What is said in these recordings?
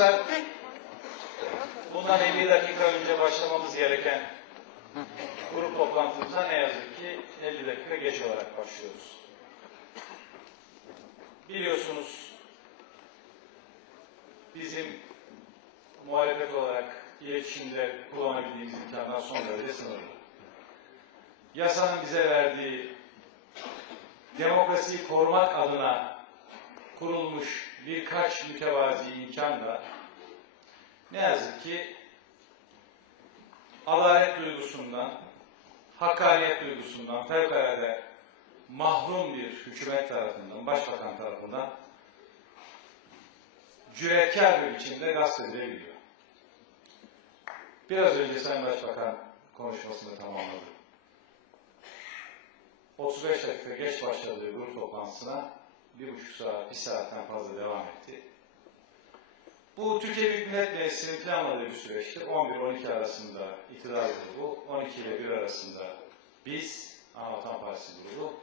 Arkadaşlar, bundan 50 dakika önce başlamamız gereken grup toplantımıza ne yazık ki 50 dakika geç olarak başlıyoruz. Biliyorsunuz bizim muhalefet olarak iletişimde kullanabildiğimiz imkanlar son derece sınırlı. Yasanın bize verdiği demokrasiyi korumak adına kurulmuş birkaç mütevazi imkanla ne yazık ki adalet duygusundan, hakkaniyet duygusundan fevkalade mahrum bir hükümet tarafından, başbakan tarafından cüretkar bir biçimde gasp edilebiliyor. Biraz önce Sayın Başbakan konuşmasını tamamladı. 35 dakika geç başladığı grup toplantısına bir buçuk saat, bir saatten fazla devam etti. Bu Türkiye Büyük Millet Meclisi'nin planladığı bir süreçti. 11-12 arasında iktidar grubu, 12 ile 1 arasında biz, Anavatan Partisi grubu,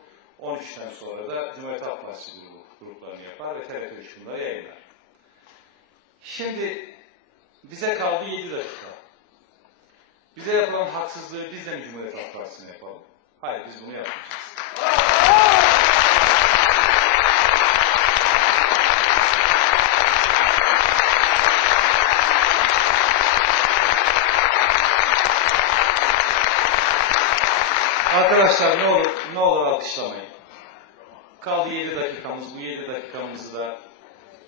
13'ten sonra da Cumhuriyet Halk Partisi grubu gruplarını yapar ve TRT 3 bunları yayınlar. Şimdi bize kaldı 7 dakika. Bize yapılan haksızlığı biz de Cumhuriyet Halk Partisi'ne yapalım? Hayır, biz bunu yapmayacağız. Arkadaşlar ne olur, ne olur alkışlamayın. Kaldı 7 dakikamız. Bu 7 dakikamızı da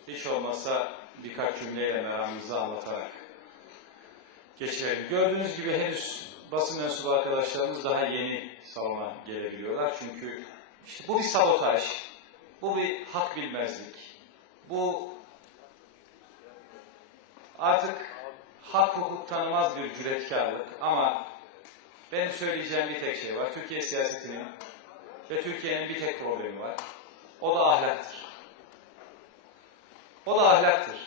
hiç olmazsa birkaç cümleyle meramımızı anlatarak geçirelim. Gördüğünüz gibi henüz basın mensubu arkadaşlarımız daha yeni salona gelebiliyorlar. Çünkü işte bu bir sabotaj, bu bir hak bilmezlik, bu artık hak hukuk tanımaz bir cüretkarlık ama benim söyleyeceğim bir tek şey var. Türkiye siyasetinin ve Türkiye'nin bir tek problemi var. O da ahlaktır. O da ahlaktır.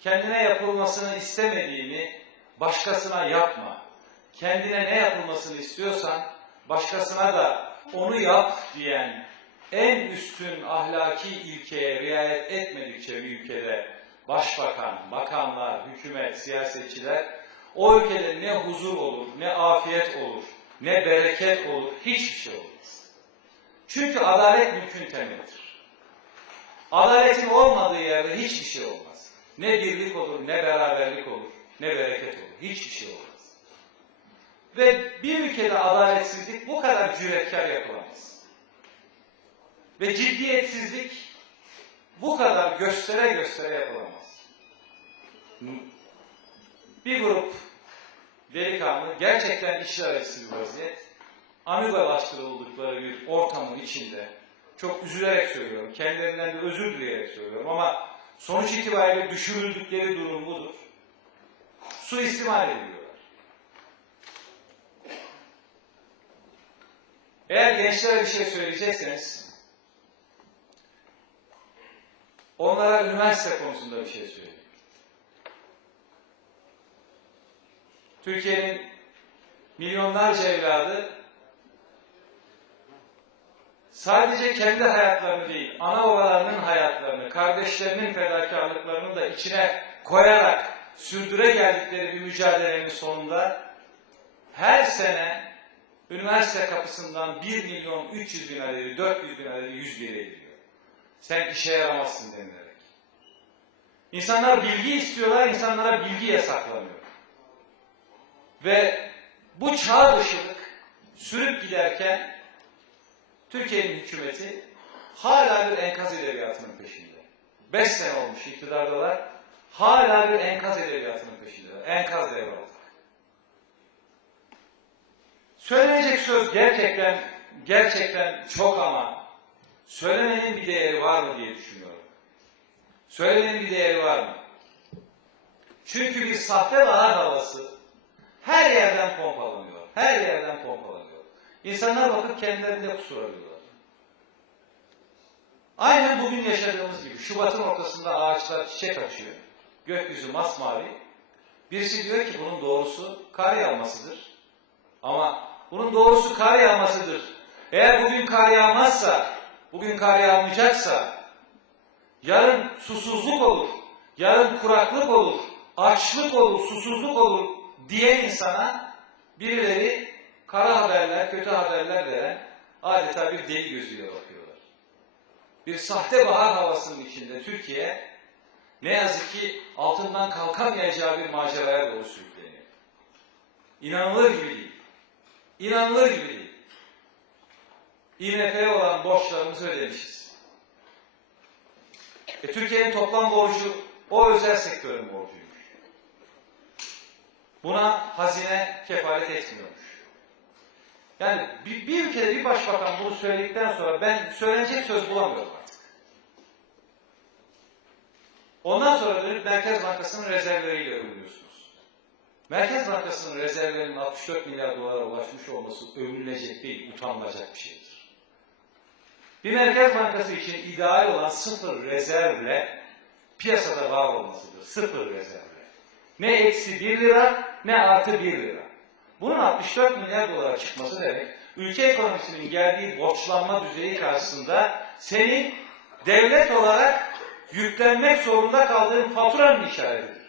Kendine yapılmasını istemediğini başkasına yapma. Kendine ne yapılmasını istiyorsan başkasına da onu yap diyen en üstün ahlaki ilkeye riayet etmedikçe bir ülkede başbakan, bakanlar, hükümet, siyasetçiler o ülkede ne huzur olur, ne afiyet olur, ne bereket olur, hiçbir şey olmaz. Çünkü adalet mülkün temelidir. Adaletin olmadığı yerde hiçbir şey olmaz. Ne birlik olur, ne beraberlik olur, ne bereket olur. Hiçbir şey olmaz. Ve bir ülkede adaletsizlik bu kadar cüretkar yapılamaz. Ve ciddiyetsizlik bu kadar göstere göstere yapılamaz. Bir grup delikanlı gerçekten işler acısı bir vaziyet. Amigolaştırıldıkları bir ortamın içinde çok üzülerek söylüyorum. Kendilerinden de özür dileyerek söylüyorum ama sonuç itibariyle düşürüldükleri durum budur. Suistimal ediliyorlar. Eğer gençlere bir şey söyleyecekseniz onlara üniversite konusunda bir şey söyleyin. Türkiye'nin milyonlarca evladı sadece kendi hayatlarını değil, ana babalarının hayatlarını, kardeşlerinin fedakarlıklarını da içine koyarak sürdüre geldikleri bir mücadelenin sonunda her sene üniversite kapısından 1 milyon 300 bin adedi, 400 bin adedi 100 bire ediliyor. Sen işe yaramazsın denilerek. İnsanlar bilgi istiyorlar, insanlara bilgi yasaklanıyor. Ve bu çağ dışılık sürüp giderken Türkiye'nin hükümeti hala bir enkaz edebiyatının peşinde. Beş sene olmuş iktidardalar, hala bir enkaz edebiyatının peşindeler. Enkaz devraldı. Söylenecek söz gerçekten, gerçekten çok ama söylemenin bir değeri var mı diye düşünüyorum. Söylemenin bir değeri var mı? Çünkü bir sahte bahar havası her yerden pompalanıyor. Her yerden pompalanıyor. İnsanlar bakıp kendilerinde kusur arıyorlar. Aynen bugün yaşadığımız gibi Şubat'ın ortasında ağaçlar çiçek açıyor. Gökyüzü masmavi. Birisi diyor ki bunun doğrusu kar yağmasıdır. Ama bunun doğrusu kar yağmasıdır. Eğer bugün kar yağmazsa, bugün kar yağmayacaksa, yarın susuzluk olur, yarın kuraklık olur, açlık olur, susuzluk olur diyen insana birileri kara haberler, kötü haberler veren adeta bir deli gözüyle bakıyorlar. Bir sahte bahar havasının içinde Türkiye ne yazık ki altından kalkamayacağı bir maceraya doğru sürükleniyor. İnanılır gibi değil. İnanılır gibi değil. IMF'ye olan borçlarımızı ödemişiz. E, Türkiye'nin toplam borcu o özel sektörün borcuymuş. Buna hazine kefalet etmiyormuş. Yani bir, bir ülkede bir başbakan bunu söyledikten sonra ben söylenecek söz bulamıyorum artık. Ondan sonra dönüp Merkez Bankası'nın rezervleriyle övünüyorsunuz. Merkez Bankası'nın rezervlerinin 64 milyar dolara ulaşmış olması övünülecek değil, utanılacak bir şeydir. Bir Merkez Bankası için ideal olan sıfır rezervle piyasada var olmasıdır. Sıfır rezervle. Ne eksi 1 lira ne artı 1 lira. Bunun 64 milyar dolara çıkması demek, ülke ekonomisinin geldiği borçlanma düzeyi karşısında senin devlet olarak yüklenmek zorunda kaldığın faturanın işaretidir.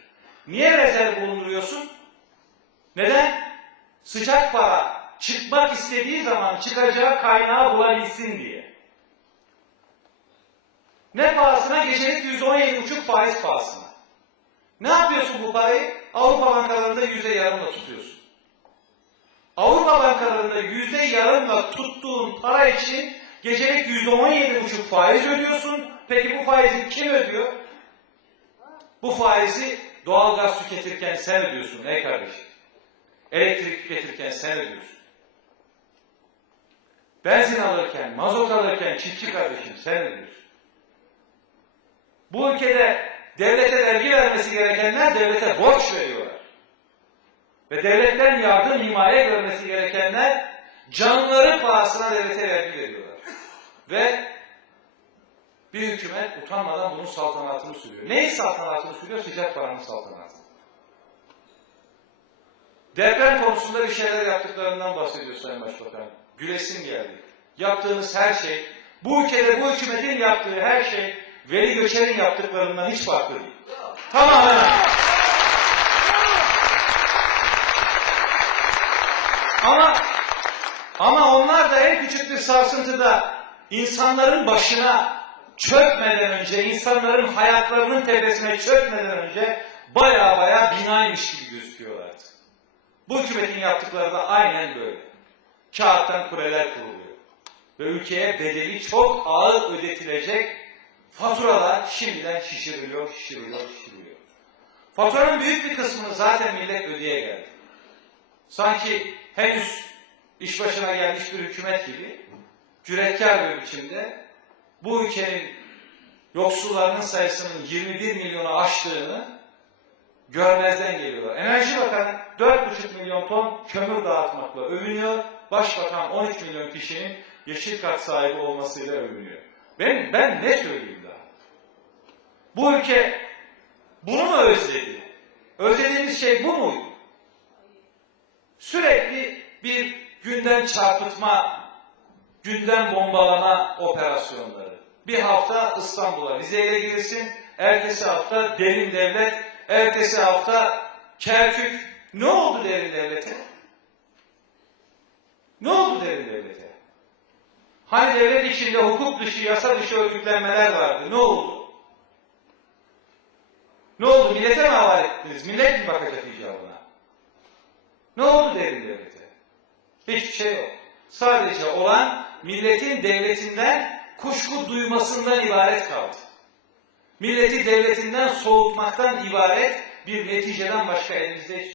Niye rezerv bulunduruyorsun? Neden? Sıcak para çıkmak istediği zaman çıkacağı kaynağı bulabilsin diye. Ne pahasına? Gecelik %17,5 faiz pahasına. Ne yapıyorsun bu parayı? Avrupa bankalarında yüzde yarımla tutuyorsun. Avrupa bankalarında yüzde yarımla tuttuğun para için gecelik yüzde on yedi buçuk faiz ödüyorsun. Peki bu faizi kim ödüyor? Bu faizi doğalgaz tüketirken sen ödüyorsun ey kardeşim. Elektrik tüketirken sen ödüyorsun. Benzin alırken, mazot alırken çiftçi kardeşim sen ödüyorsun. Bu ülkede devlete vergi vermesi gerekenler devlete borç veriyorlar. Ve devletten yardım, himaye görmesi gerekenler canları pahasına devlete vergi veriyorlar. Ve bir hükümet utanmadan bunun saltanatını sürüyor. Neyin saltanatını sürüyor? Sıcak paranın saltanatını. Deprem konusunda bir şeyler yaptıklarından bahsediyor Sayın Başbakan. Gülesim geldi. Yaptığınız her şey, bu ülkede bu hükümetin yaptığı her şey, Veli Göçer'in yaptıklarından hiç farklı değil. Tamamen. Ama ama onlar da en küçük bir sarsıntıda insanların başına çökmeden önce, insanların hayatlarının tepesine çökmeden önce baya baya binaymış gibi gözüküyorlardı. Bu hükümetin yaptıkları da aynen böyle. Kağıttan kuleler kuruluyor. Ve ülkeye bedeli çok ağır ödetilecek faturalar şimdiden şişiriliyor, şişiriliyor, şişiriliyor. Faturanın büyük bir kısmını zaten millet ödeye geldi. Sanki henüz iş başına gelmiş bir hükümet gibi cüretkar bir biçimde bu ülkenin yoksullarının sayısının 21 milyonu aştığını görmezden geliyorlar. Enerji Bakanı 4,5 milyon ton kömür dağıtmakla övünüyor. Başbakan 13 milyon kişinin yeşil kart sahibi olmasıyla övünüyor. Ben, ben ne söyleyeyim? Bu ülke bunu mu özledi? Özlediğimiz şey bu muydu? Sürekli bir gündem çarpıtma, gündem bombalama operasyonları. Bir hafta İstanbul'a vizeyle girsin, ertesi hafta derin devlet, ertesi hafta Kerkük. Ne oldu derin devlete? Ne oldu derin devlete? Hani devlet içinde hukuk dışı, yasa dışı örgütlenmeler vardı. Ne oldu? Ne oldu? Millete mi havale ettiniz? Millet mi bakacak icabına? Ne oldu derin devlete? Hiçbir şey yok. Sadece olan milletin devletinden kuşku duymasından ibaret kaldı. Milleti devletinden soğutmaktan ibaret bir neticeden başka elimizde hiç